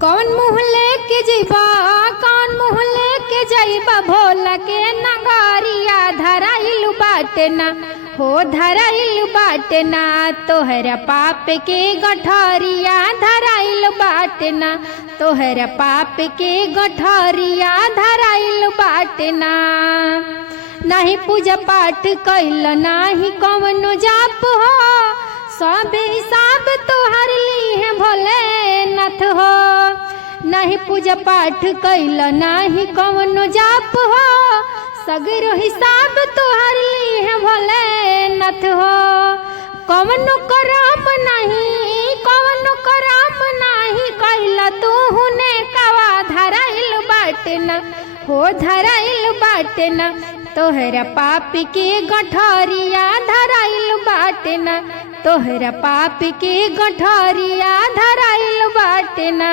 कौन मुँह लेके जइबा, कौन मुँह लेके जइबा, भोला के नगरिया धराइल बाटे ना, हो धराइल बाटे ना, तोहरा पाप के गठरिया धराइल बाटे ना, तोहरा पाप के गठरिया धराइल बाटे ना। नाही पूजा पाठ कैल, नाही कवनो जाप हो, सब हिसाब तोहर ली है भोलेनाथ हो। नहीं पूजा पाठ कैल, नाही कवनो जाप हो, सगरो हिसाब तोहर ली है भोलेनाथ हो। कवनो करम नहीं, कवनो करम नहीं कैल, तू ने कवा धराइल बाटे ना, हो धराइल बाटे ना, तोहरा पाप के गठरिया धराइल बाटे ना, तोहरा पाप के गठरिया धराइल बाटे ना।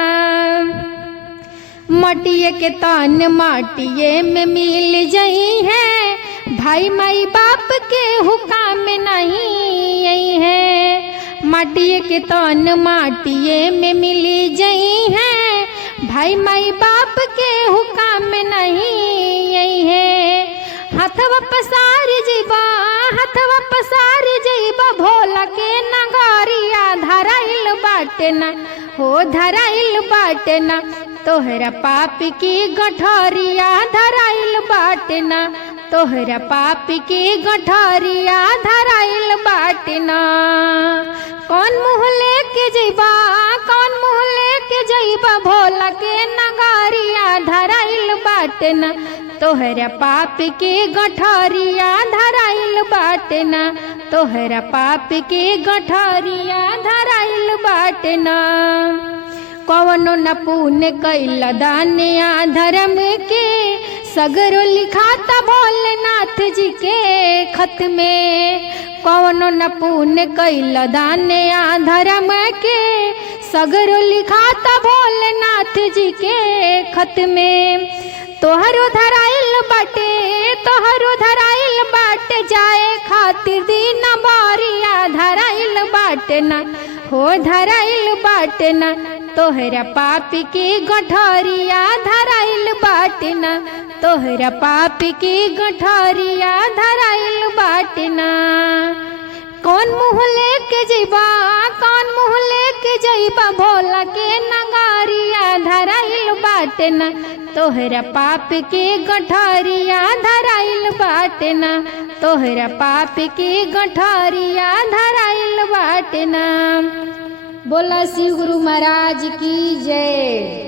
मटिए के तन माटिए में मिल जई है, भाई माई बाप के हुक्म नहीं आई है। मटिए के तन माटिए में मिल जई है, भाई माई बाप के हुक्म नहीं आई है। हथवा पसार जइबा, हथवा पसार जइबा, भोला के नगरिया धराइल बाटे ना, हो धराइल बाटे ना, तोहरा पाप की गठरिया धराइल बाटे ना, तोहरा पाप की गठरिया धराइल बाटे ना। कौन मुँह लेके जइबा, कौन मुँह लेके जइबा, भोला के नगरिया धराइल बाटे ना, तोहरा पाप के गठरिया धराइल बाटे ना, तोहरा पाप के गठरिया धराइल बाटे ना। कवनो न पुण्य कैल दानिया धर्म के, सगरो लिखाता भोलेनाथ जी के खत में। कवनो न पुण्य कैल दानिया धर्म के, सगरो लिखाता भोलेनाथ जी के खत में। तोहरो धराइल बाटे, तोहरो धराइल बाटे, जाए खातिर दिन बारिया धराइल बाटे ना, हो धराइल बाटे ना, तोहरा पाप के गठरिया धराइल बाटे ना, तोहरा पाप के गठरिया धराइल बाटे ना। कौन मुँह लेके जइबा, कौन मुँह लेके जइबा, भोला के नगरिया धराइल बाटे ना, तोहरा पाप के गठरिया धराइल बाटे ना, तोहरा पाप के गठरिया धराइल बाटे ना। बोला शिव गुरु महाराज की जय।